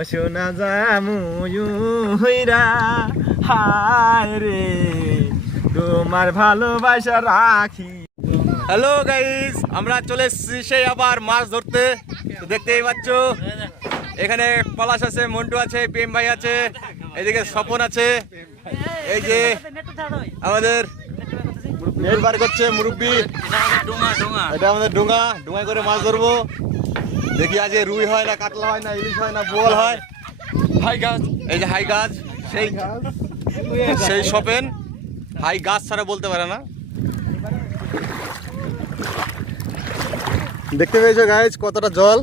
ও সোনা জামু হইরা হায় রে তোমার ভালোবাসা রাখি। হ্যালো গাইস আমরা চলে এসেছি সেই আবার মাছ ধরতে। তো দেখতেই পাচ্ছ এখানে পলাশ আছে মন্টু আছে প্রেম ভাই আছে এদিকে স্বপন আছে। এই যে আমাদের নেট বার করছে মুরব্বি। এটা আমাদের ডোঙা ডোঙায় করে মাছ ধরবো। দেখি আজ রুই হয় না কাতলা হয় না ইলিশ হয় না বোয়াল হয়। হাই গাছ। এই যে হাই গাছ সেই সেই শপেন। হাই গাছ ছাড়া বলতে পারে না। দেখতে পেয়েছ গাইজ কতটা জল?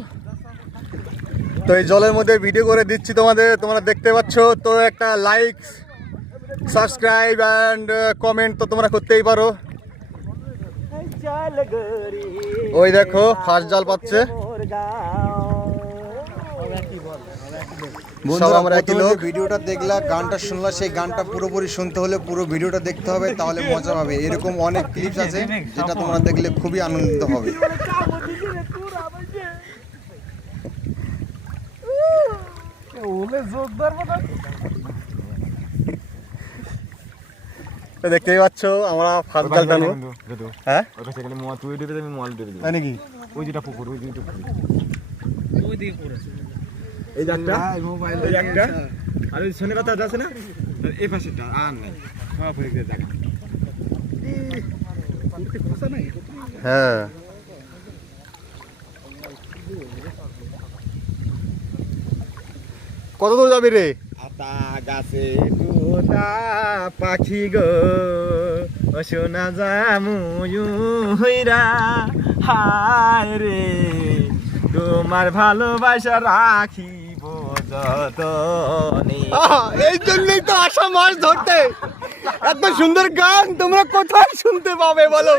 তো এই জলের মধ্যে ভিডিও করে দিচ্ছি তোমাদের তোমরা দেখতে পাচ্ছ। তো একটা লাইক সাবস্ক্রাইব অ্যান্ড কমেন্ট তো তোমরা করতেই পারো। ওই দেখো ফার্স্ট জাল পাচ্ছে। সব আমরা একই লোক। ভিডিওটা দেখলা গানটা শুনলা সেই গানটা পুরোপুরি শুনতে হলে পুরো ভিডিওটা দেখতে হবে তাহলে মজা পাবে। এরকম অনেক ক্লিপস আছে যেটা তোমরা দেখলে খুবই আনন্দিত হবে। দেখতেই পাচ্ছ আমরা ফার্স্ট জাল টানো হ্যাঁ? তাই নাকি? এই একটা এই একটা আর ওই শনি পাতা আছে না? এই পাশেটা আর নাই। সব হয়ে গেছে জায়গা হ্যাঁ। কত দূর যাবি রে? আতা গাছে পাখি গো ও সোনা হইরা হায় রে তোমার ভালোবাসা যতনে এই জন্যই তো আসা মাছ ধরতে। এত সুন্দর গান তোমরা কোথায় শুনতে পাবে বলো?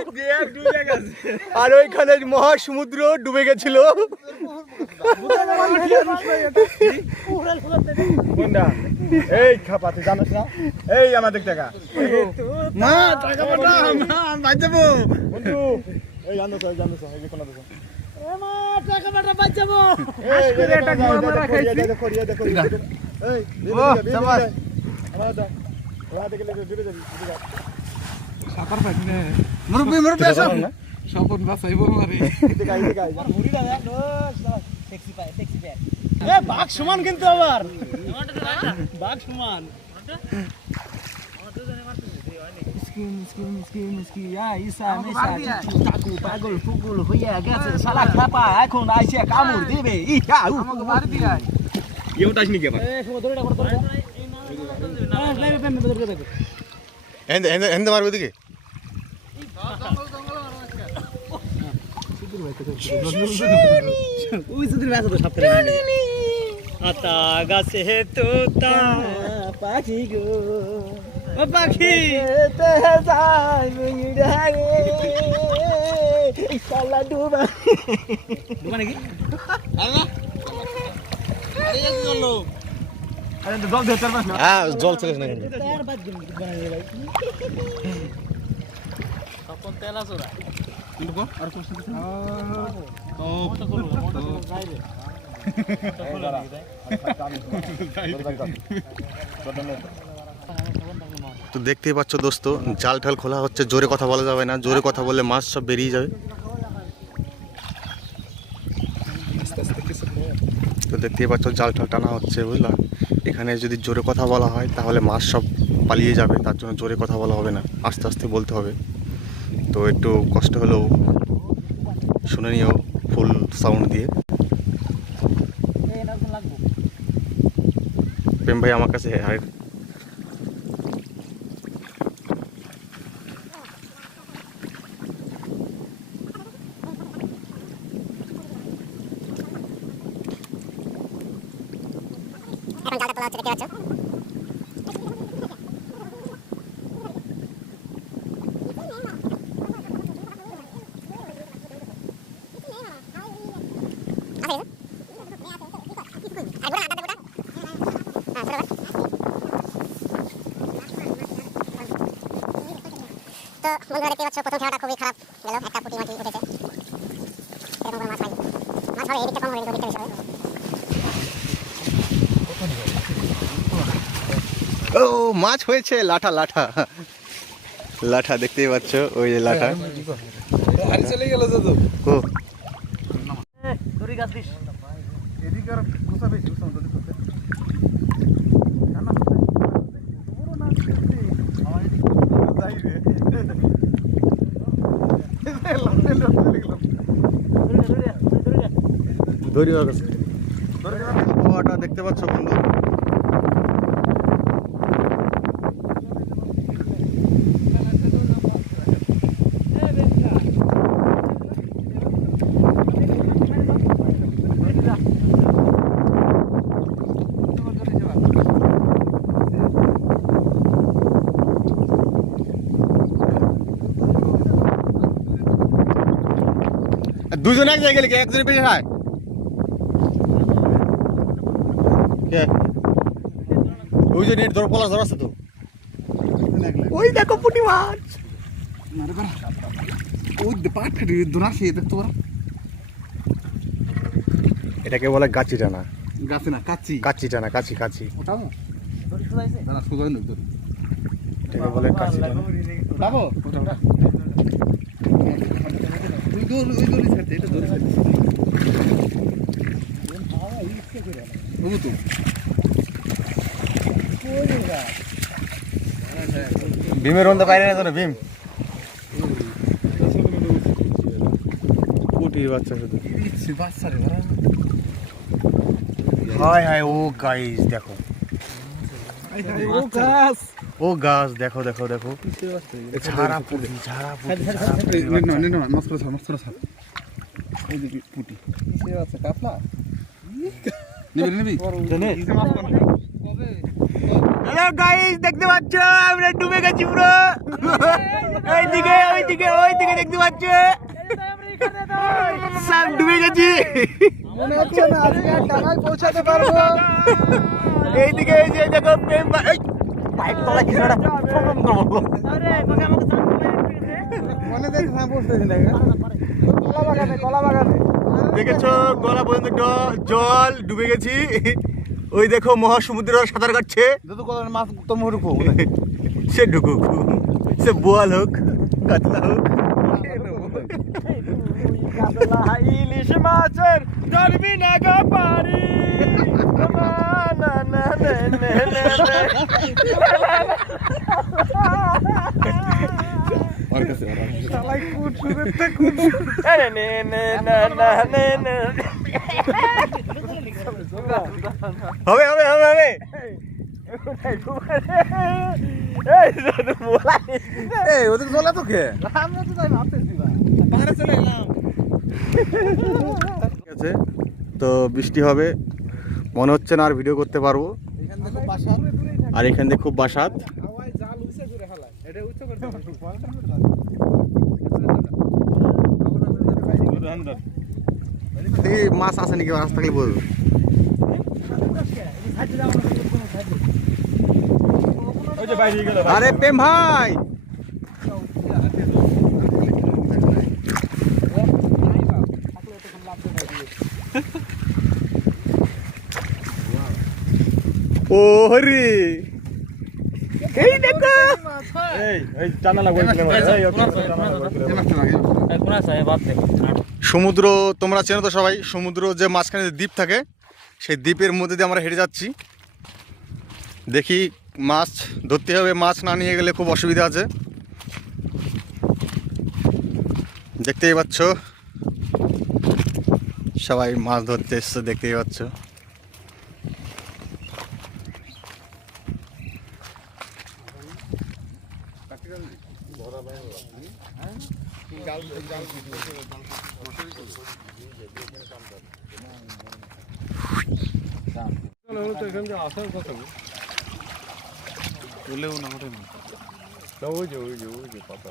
আর ওইখানে মহাসমুদ্র ডুবে গেছিল। এই খাপা তুই জানিস না? এই আমাদের টাকা না টাকা পাঠা না বাজ বন্ধু এই জানো জানো এই কোন মুরব্বী মুরব্বী আসো। স্বপন বাঁচাইব মারে। বাঘ সমান কিন্তু আবার। বাঘ সমান। মিসকিন মিসকিন মিসকিন মিসকিন আইসা মেসা কাকু পাগল ফুকুল হইয়া গেছে শালা খেপা এখন আইসা কামড় দিবে ইয়া উ মার দিয়া ইও টাচ নি গেবা এ সময় দড়িটা এন্ড এন্ড এন্ড তো সাপটা আতা গাছে তো তা পাখি গো। ও পাখি ডুবা নাকি হ্যাঁ জল ছেড়ে না কিন্তু তো দেখতেই পাচ্ছ দোস্ত, জাল ঠাল খোলা হচ্ছে, জোরে কথা বলা যাবে না, জোরে কথা বললে মাছ সব বেরিয়ে যাবে। তো দেখতেই পাচ্ছ জাল ঠাল টানা হচ্ছে, বুঝলা? এখানে যদি জোরে কথা বলা হয়, তাহলে মাছ সব পালিয়ে যাবে, তার জন্য জোরে কথা বলা হবে না, আস্তে আস্তে বলতে হবে। তো একটু কষ্ট হলেও শুনে নিও, ফুল সাউন্ড দিয়ে। প্রেম ভাই আমার কাছে হচ্ছে দেখতে পাচ্ছ তো বন্ধুরা দেখতে পাচ্ছ, প্রথম খেলাটা খুবই খারাপ গেল। একটা পুটি মাটি উঠেছে। এরকম করে মাছ হয়। মাছ হবে এদিকটা কম হবে ওদিকটা বেশি হবে। ও মাছ হয়েছে লাঠা লাঠা। লাঠা দেখতেই পাচ্ছ ওই যে লাঠা। চলে গেল তো ও। দেখতে পাচ্ছ বন্ধু? দুজন এক জায়গায় গেলে একজনের পেছনে কে? ওই যে নেট ধর পলাশ ধর আছে তো। ওই দেখো পুটি মাছ। এটাকে বলে গাছি টানা। গাছে না কাচ্চি কাচি টানা কাচি কাচি। ওটাও। না তোর এটাকে বলে কাচি টানা। ওটা ওটা। দৌড় ওই দৌড়ি ছাড়তে এটা দৌড়ি ছাড়তে বাবু তো ভীমের রন্ধা বাইরে না তো ভীম? পুটির বাচ্চা শুধু। বাচ্চা রে হায় হায় ও গাইস দেখো। ও গাছ ও গাছ দেখো দেখো দেখো। ঝাড়া পুটি। ঝাড়া পুটি পুটি হ্যালো গাইস দেখতে পাচ্ছ? আমরা ডুবে গেছি পুরো। ওইদিকে ওইদিকে ওইদিকে দেখতে পাচ্ছ? সব ডুবে গেছি। মনে হচ্ছে না আজকে টাকায় পৌঁছাতে পারব। এইদিকে এই যে দেখো প্রেম কিছু একটা প্রবলেম করব দেখেছ গলা পর্যন্ত জল ডুবে গেছি। ওই দেখো মহাসমুদ্র সাঁতার কাটছে। মাছ তো সে ঢুকুক সে বোয়াল হোক কাতলা হোক। ইলিশ মাছের ধরবি না গো পারি হবে হবে হবে হবে ওদের চলে তো কে আমরা তো তাই ভাবতেছি পাহাড়ে চলে এলাম আছে, তো বৃষ্টি হবে। মনে হচ্ছে না আর ভিডিও করতে পারব। আর এখান থেকে খুব বাসাত। মাছ আছে নাকি? মাছ থাকলে বলব আরে প্রেম ভাই ও রে এই দেখো এই এই জানালা বলছিলাম এই ওকে জানালা বলছিলাম। কোন সমুদ্র তোমরা চেনো তো সবাই সমুদ্র যে মাঝখানে যে দ্বীপ থাকে সেই দ্বীপের মধ্যে দিয়ে আমরা হেঁটে যাচ্ছি দেখি মাছ ধরতে হবে মাছ না নিয়ে গেলে খুব অসুবিধা আছে দেখতেই পাচ্ছ সবাই মাছ ধরতে এসছে দেখতেই পাচ্ছ। ওই যে ওই যে ওই যে পাতা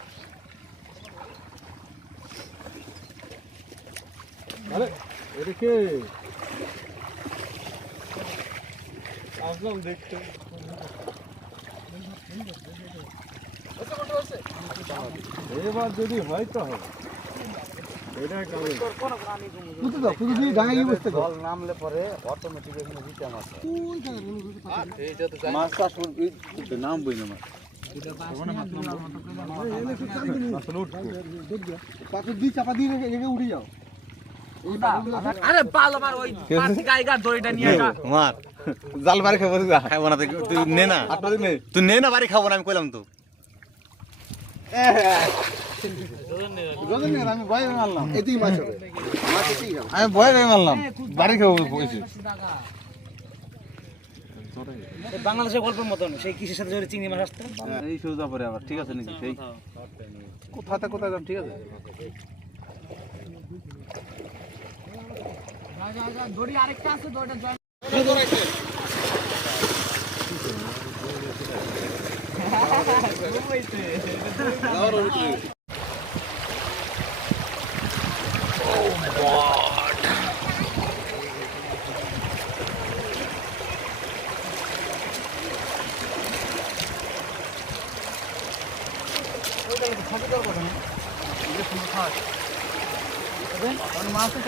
আরে এটা কে? আসলাম দেখতে। এবার যদি হয় তো হবে। নামলে পরে অটোমেটিক মাছ চাষ নাম বই না মাছ পাথর দিয়ে চাপা দিয়ে রেখে রেখে উঠে যাও। আরে পাল আমার ওই পাতি গাইগার দড়িটা নিয়ে যা। মার। জাল বাড়ি খাব খাব না তুই- নে না। তুই নে না বাড়ি খাব না আমি কইলাম তো। আমি ভয় মারলাম। এতেই মাছ হবে। মাছ আমি ভয় মারলাম। বাড়ি খাব বলছি। বাংলাদেশের গল্পের মতন সেই কিসের সাথে ধরে চিংড়ি মাছ আসতো। এই সোজা পরে আবার ঠিক আছে নাকি? সেই কোথাতে কোথায় ঠিক আছে? দড়ি আরেকটা আছে দড়িটা জয়েন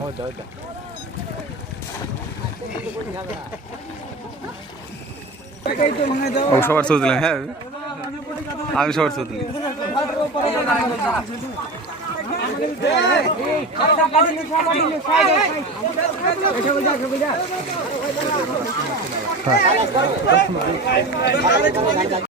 হচ্ছে সেরা ও সবার ছবি দিলাম হ্যাঁ? আমি সবার ছবি দিলাম